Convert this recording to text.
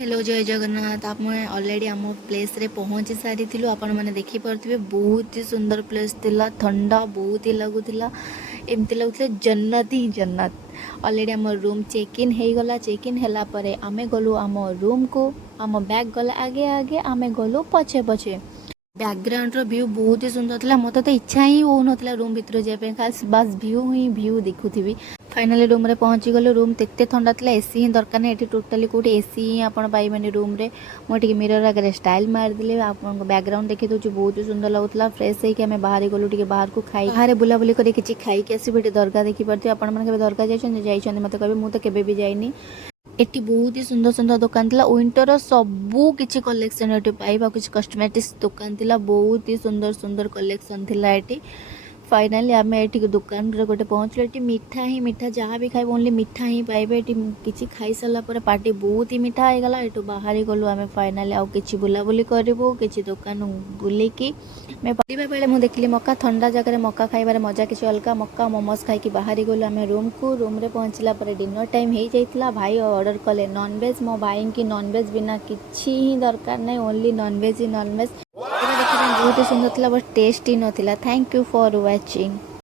Hello जय जगन्नाथ। आप मैं ऑलरेडी आम प्लेस रे पहुंची सारी थिलु। आपण मैंने देखी पारे बहुत ही सुंदर प्लेस थिला, ठंडा बहुत ही लगुला, एमती लगुला जन्नत ही जन्नत। ऑलरेडी आम रूम चेक इन हो गला। चेक इन होला परे आमे गलु आम रूम को। आम बैग गला आगे आगे, आमे गलु पछे पछे। बैकग्राउंड रो व्यू बहुत ही सुंदर था। मत तो इच्छा ही हो ना रूम भीतर जाए, खास बस व्यू ही व्यू देखुथी। फाइनाली रूम रे पहुंची गलो। रूम तेते ठंडा था, एसी ही दरकार नहीं। टोटाली कौटे एसी ही आप पाइबे रूम रे। मुझे मिरर आगे स्टाइल मारिदे। आप बैकग्राउंड देखी दूसरी बहुत ही सुंदर लगुला। फ्रेश होकर आम बाहर गलु, बाहर को खाई बाहर बुलाबुली कर किसी खाई आसबे। दरगाह देखी पारे आप दरगाह जाइए मत कहे, मुझे केवे भी जाइनी। एटी बहुत ही सुंदर सुंदर दुकान थिला। विंटर सबू किसी कलेक्शन एटी पाइबा, किसी कस्मेटिक्स दुकान थिला। बहुत ही सुंदर सुंदर कलेक्शन थिला एटी। फाइनाली आम ये दुकान रे गोटे पहुँचल। ये मिठा ही मिठा, जहाँ भी खाइब ओनली मिठा ही पाइबे। किसी खाई सारा पर पार्टी बहुत ही मिठा हो गला। ये बाहर गलु आम फाइनाली आउ कि बुलाबुली करूँ कि दुकान बुलिकी बेले मुझे देखली मक्का। ठंडा जगह मक्का खाइबार मजा किसी अलग। मक्का मोमोज खाई बाहर गलु आम रूम को। रूम रे पहुँचला पर डिनर टाइम हो जाता। भाई ऑर्डर कले नॉनवेज। मो भाई की नॉनवेज बिना किसी ही दरकार नहीं, ओनली नॉनवेज ही नॉनवेज। देखा बहुत ही सुंदर था, बट टेस्ट ही नथिला। Thank you for watching.